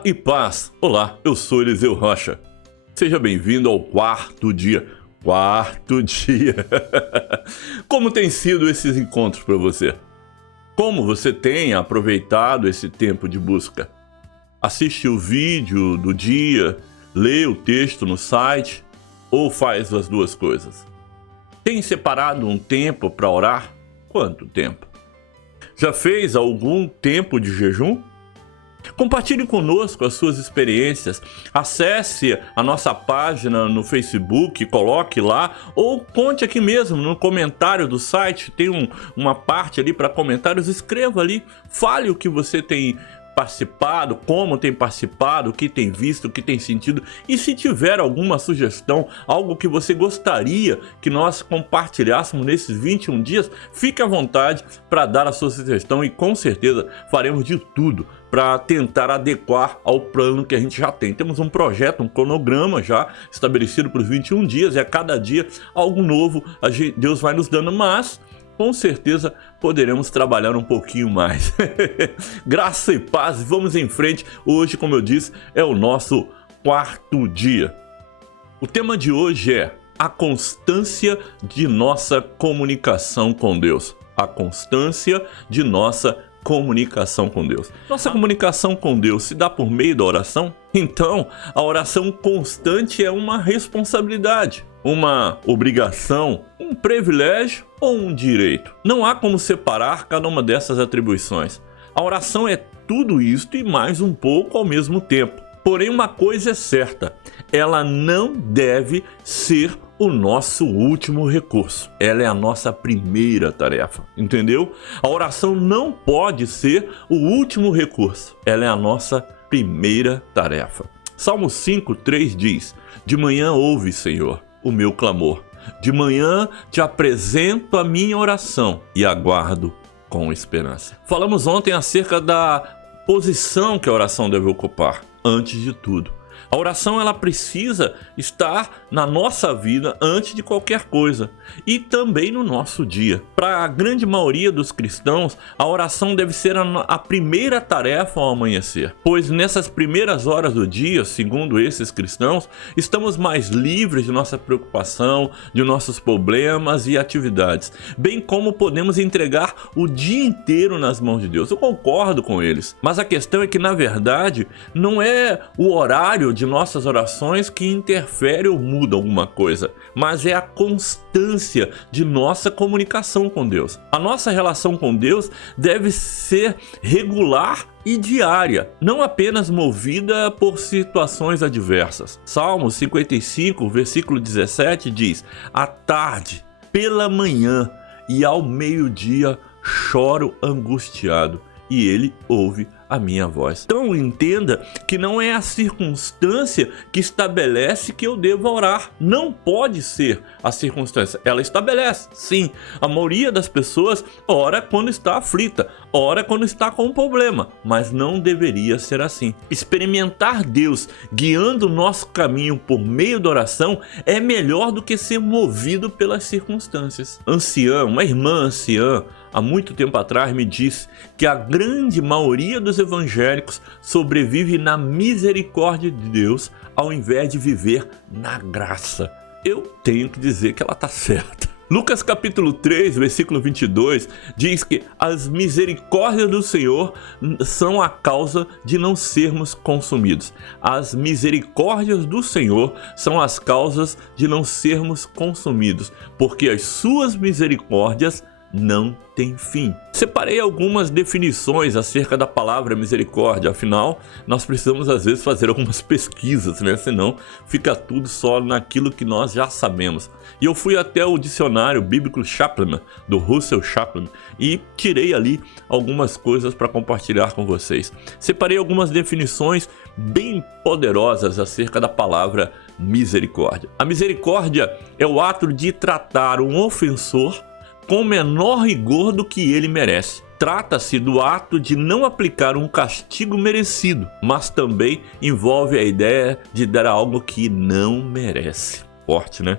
Graça e paz. Olá, eu sou Eliseu Rocha. Seja bem-vindo ao quarto dia. Como tem sido esses encontros para você? Como você tem aproveitado esse tempo de busca? Assiste o vídeo do dia, lê o texto no site ou faz as duas coisas? Tem separado um tempo para orar? Quanto tempo? Já fez algum tempo de jejum? Compartilhe conosco as suas experiências, acesse a nossa página no Facebook, coloque lá, ou conte aqui mesmo no comentário do site, tem uma parte ali para comentários, escreva ali, fale o que você tem participado, como tem participado, o que tem visto, o que tem sentido, e se tiver alguma sugestão, algo que você gostaria que nós compartilhássemos nesses 21 dias, fique à vontade para dar a sua sugestão e com certeza faremos de tudo para tentar adequar ao plano que a gente já tem. Temos um projeto, um cronograma já estabelecido para os 21 dias, e a cada dia algo novo Deus vai nos dando, mas com certeza poderemos trabalhar um pouquinho mais. Graça e paz, vamos em frente. Hoje, como eu disse, é o nosso quarto dia. O tema de hoje é a constância de nossa comunicação com Deus. A constância de nossa comunicação com Deus. Nossa comunicação com Deus se dá por meio da oração? Então, a oração constante é uma responsabilidade, uma obrigação, um privilégio ou um direito. Não há como separar cada uma dessas atribuições. A oração é tudo isto e mais um pouco ao mesmo tempo. Porém, uma coisa é certa, ela não deve ser o nosso último recurso. Ela é a nossa primeira tarefa, entendeu? A oração não pode ser o último recurso. Ela é a nossa primeira tarefa. Salmo 5:3 diz: de manhã ouve, Senhor, o meu clamor. De manhã te apresento a minha oração e aguardo com esperança. Falamos ontem acerca da posição que a oração deve ocupar. Antes de tudo, a oração ela precisa estar na nossa vida antes de qualquer coisa e também no nosso dia. Para a grande maioria dos cristãos, a oração deve ser a primeira tarefa ao amanhecer, pois nessas primeiras horas do dia, segundo esses cristãos, estamos mais livres de nossa preocupação, de nossos problemas e atividades, bem como podemos entregar o dia inteiro nas mãos de Deus. Eu concordo com eles, mas a questão é que, na verdade, não é o horário de nossas orações que interfere ou muda alguma coisa, mas é a constância de nossa comunicação com Deus. A nossa relação com Deus deve ser regular e diária, não apenas movida por situações adversas. Salmo 55, versículo 17 diz: à tarde, pela manhã e ao meio-dia choro angustiado, e ele ouve a minha voz. Então entenda que não é a circunstância que estabelece que eu devo orar. Não pode ser a circunstância. Ela estabelece, sim. A maioria das pessoas ora quando está aflita, ora quando está com um problema, mas não deveria ser assim. Experimentar Deus guiando o nosso caminho por meio da oração é melhor do que ser movido pelas circunstâncias. Uma irmã anciã, há muito tempo atrás me disse que a grande maioria dos evangélicos sobrevive na misericórdia de Deus ao invés de viver na graça. Eu tenho que dizer que ela está certa. Lucas capítulo 3, versículo 22 diz que as misericórdias do Senhor são a causa de não sermos consumidos. As misericórdias do Senhor são as causas de não sermos consumidos, porque as suas misericórdias não tem fim. Separei algumas definições acerca da palavra misericórdia, afinal, nós precisamos às vezes fazer algumas pesquisas, né? Senão fica tudo só naquilo que nós já sabemos. E eu fui até o dicionário bíblico Chapman, do Russell Chapman, e tirei ali algumas coisas para compartilhar com vocês. Separei algumas definições bem poderosas acerca da palavra misericórdia. A misericórdia é o ato de tratar um ofensor com menor rigor do que ele merece. Trata-se do ato de não aplicar um castigo merecido, mas também envolve a ideia de dar algo que não merece. Forte, né?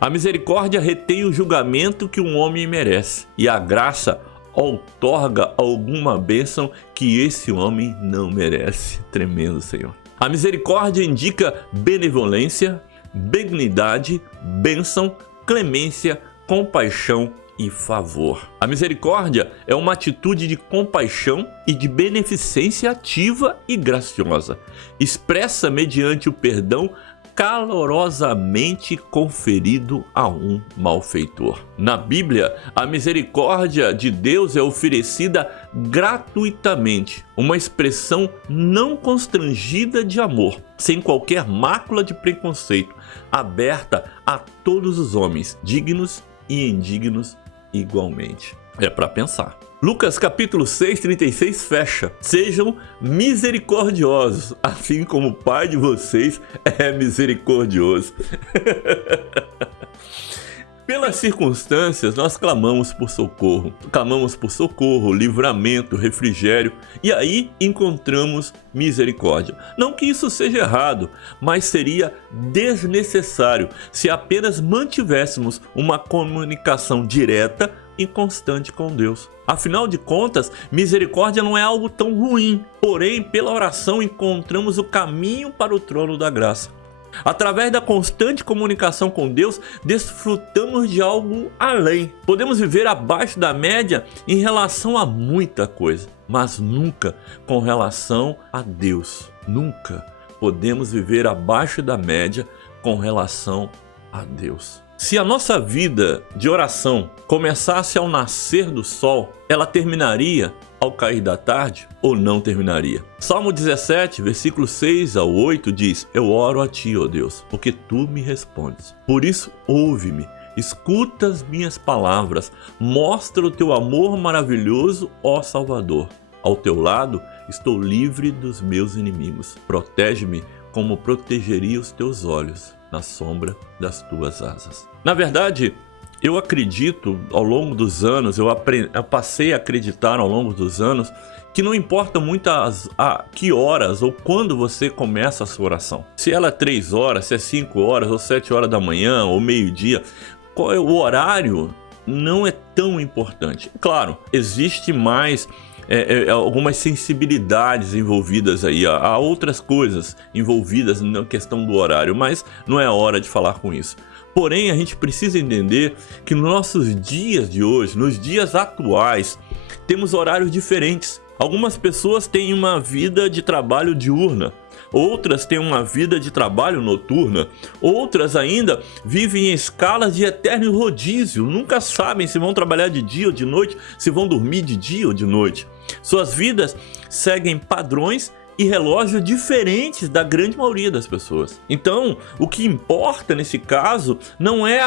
A misericórdia retém o julgamento que um homem merece, e a graça outorga alguma bênção que esse homem não merece. Tremendo, Senhor. A misericórdia indica benevolência, benignidade, bênção, clemência, compaixão e favor. A misericórdia é uma atitude de compaixão e de beneficência ativa e graciosa, expressa mediante o perdão calorosamente conferido a um malfeitor. Na Bíblia, a misericórdia de Deus é oferecida gratuitamente, uma expressão não constrangida de amor, sem qualquer mácula de preconceito, aberta a todos os homens, dignos e indignos igualmente. É para pensar. Lucas capítulo 6, 36 fecha: sejam misericordiosos, assim como o Pai de vocês é misericordioso. Pelas circunstâncias, nós clamamos por socorro, livramento, refrigério, e aí encontramos misericórdia. Não que isso seja errado, mas seria desnecessário se apenas mantivéssemos uma comunicação direta e constante com Deus. Afinal de contas, misericórdia não é algo tão ruim, porém, pela oração encontramos o caminho para o trono da graça. Através da constante comunicação com Deus, desfrutamos de algo além. Podemos viver abaixo da média em relação a muita coisa, mas nunca com relação a Deus. Nunca podemos viver abaixo da média com relação a Deus. Se a nossa vida de oração começasse ao nascer do sol, ela terminaria ao cair da tarde ou não terminaria? Salmo 17, versículo 6 ao 8 diz: eu oro a ti, ó Deus, porque tu me respondes. Por isso, ouve-me, escuta as minhas palavras, mostra o teu amor maravilhoso, ó Salvador. Ao teu lado estou livre dos meus inimigos. Protege-me como protegeria os teus olhos na sombra das tuas asas. Na verdade, eu acredito, ao longo dos anos, eu passei a acreditar ao longo dos anos, que não importa muito a que horas ou quando você começa a sua oração. Se ela é 3 horas, se é 5 horas, ou 7 horas da manhã, ou meio-dia, o horário não é tão importante. Claro, existe mais algumas sensibilidades envolvidas aí, há outras coisas envolvidas na questão do horário, mas não é a hora de falar com isso. Porém, a gente precisa entender que nos nossos dias de hoje, nos dias atuais, temos horários diferentes. Algumas pessoas têm uma vida de trabalho diurna, outras têm uma vida de trabalho noturna, outras ainda vivem em escalas de eterno rodízio, nunca sabem se vão trabalhar de dia ou de noite, se vão dormir de dia ou de noite. Suas vidas seguem padrões e relógios diferentes da grande maioria das pessoas. Então, o que importa nesse caso não é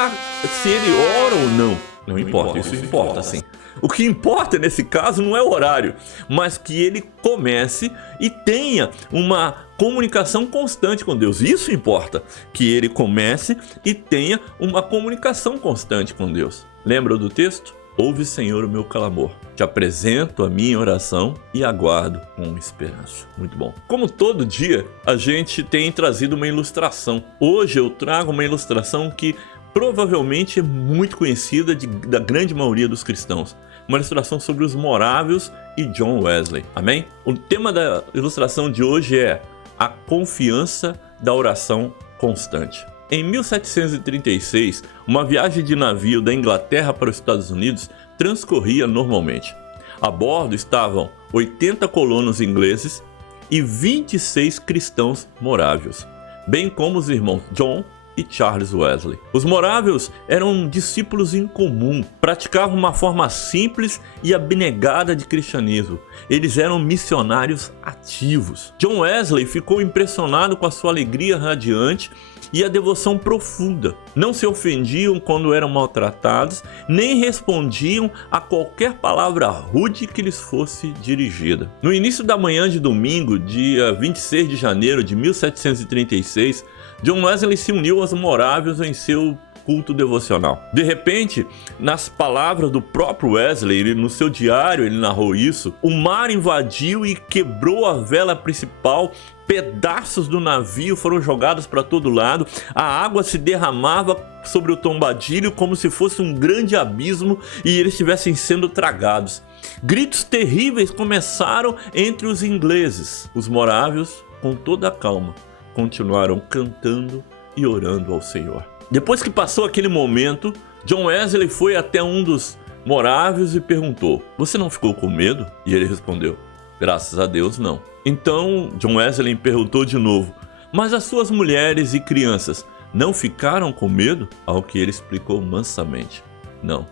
se ele ora ou não. Não importa, isso importa sim. O que importa nesse caso não é o horário, mas que ele comece e tenha uma comunicação constante com Deus. Isso importa, que ele comece e tenha uma comunicação constante com Deus. Lembra do texto? Ouve, Senhor, o meu clamor. Te apresento a minha oração e aguardo com esperança. Muito bom. Como todo dia, a gente tem trazido uma ilustração. Hoje eu trago uma ilustração que provavelmente é muito conhecida da grande maioria dos cristãos. Uma ilustração sobre os morávios e John Wesley. Amém? O tema da ilustração de hoje é a confiança da oração constante. Em 1736, uma viagem de navio da Inglaterra para os Estados Unidos transcorria normalmente. A bordo estavam 80 colonos ingleses e 26 cristãos morávios, bem como os irmãos John e Charles Wesley. Os morávios eram discípulos em comum, praticavam uma forma simples e abnegada de cristianismo. Eles eram missionários ativos. John Wesley ficou impressionado com a sua alegria radiante e a devoção profunda. Não se ofendiam quando eram maltratados, nem respondiam a qualquer palavra rude que lhes fosse dirigida. No início da manhã de domingo, dia 26 de janeiro de 1736, John Wesley se uniu aos morávios em seu culto devocional. De repente, nas palavras do próprio Wesley, no seu diário ele narrou isso, o mar invadiu e quebrou a vela principal, pedaços do navio foram jogados para todo lado, a água se derramava sobre o tombadilho como se fosse um grande abismo e eles estivessem sendo tragados. Gritos terríveis começaram entre os ingleses. Os morávios, com toda a calma, continuaram cantando e orando ao Senhor. Depois que passou aquele momento, John Wesley foi até um dos morávios e perguntou: "Você não ficou com medo?" E ele respondeu: "Graças a Deus, não." Então John Wesley perguntou de novo: "Mas as suas mulheres e crianças não ficaram com medo?" Ao que ele explicou mansamente: "Não,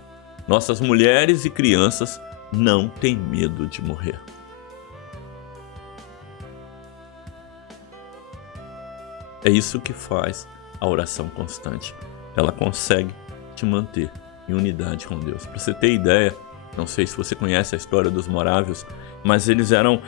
nossas mulheres e crianças não têm medo de morrer." É isso que faz a oração constante. Ela consegue te manter em unidade com Deus. Para você ter ideia, não sei se você conhece a história dos morávios, mas eles eram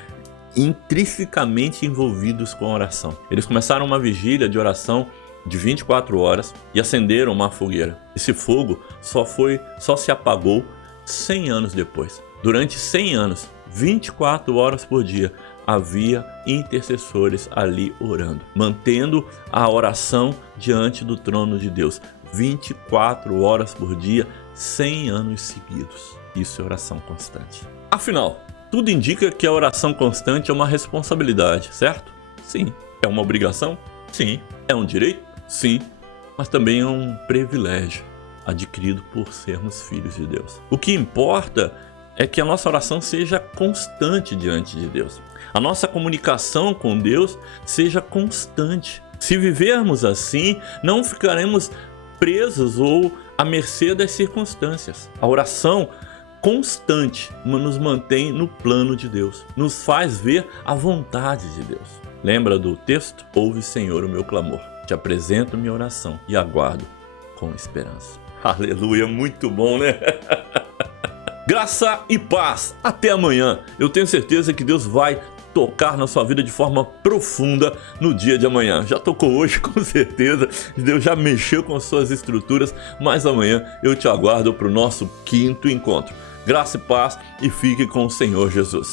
intrinsecamente envolvidos com a oração. Eles começaram uma vigília de oração de 24 horas e acenderam uma fogueira. Esse fogo só se apagou 100 anos depois. Durante 100 anos, 24 horas por dia, havia intercessores ali orando, mantendo a oração diante do trono de Deus. 24 horas por dia, 100 anos seguidos. Isso é oração constante. Afinal, tudo indica que a oração constante é uma responsabilidade, certo? Sim. É uma obrigação? Sim. É um direito? Sim. Mas também é um privilégio adquirido por sermos filhos de Deus. O que importa é que a nossa oração seja constante diante de Deus. A nossa comunicação com Deus seja constante. Se vivermos assim, não ficaremos presos ou à mercê das circunstâncias. A oração constante nos mantém no plano de Deus, nos faz ver a vontade de Deus. Lembra do texto? Ouve, Senhor, o meu clamor. Te apresento minha oração e aguardo com esperança. Aleluia, muito bom, né? Graça e paz. Até amanhã. Eu tenho certeza que Deus vai tocar na sua vida de forma profunda no dia de amanhã. Já tocou hoje, com certeza. Deus já mexeu com suas estruturas, mas amanhã eu te aguardo para o nosso 5º encontro. Graça e paz e fique com o Senhor Jesus.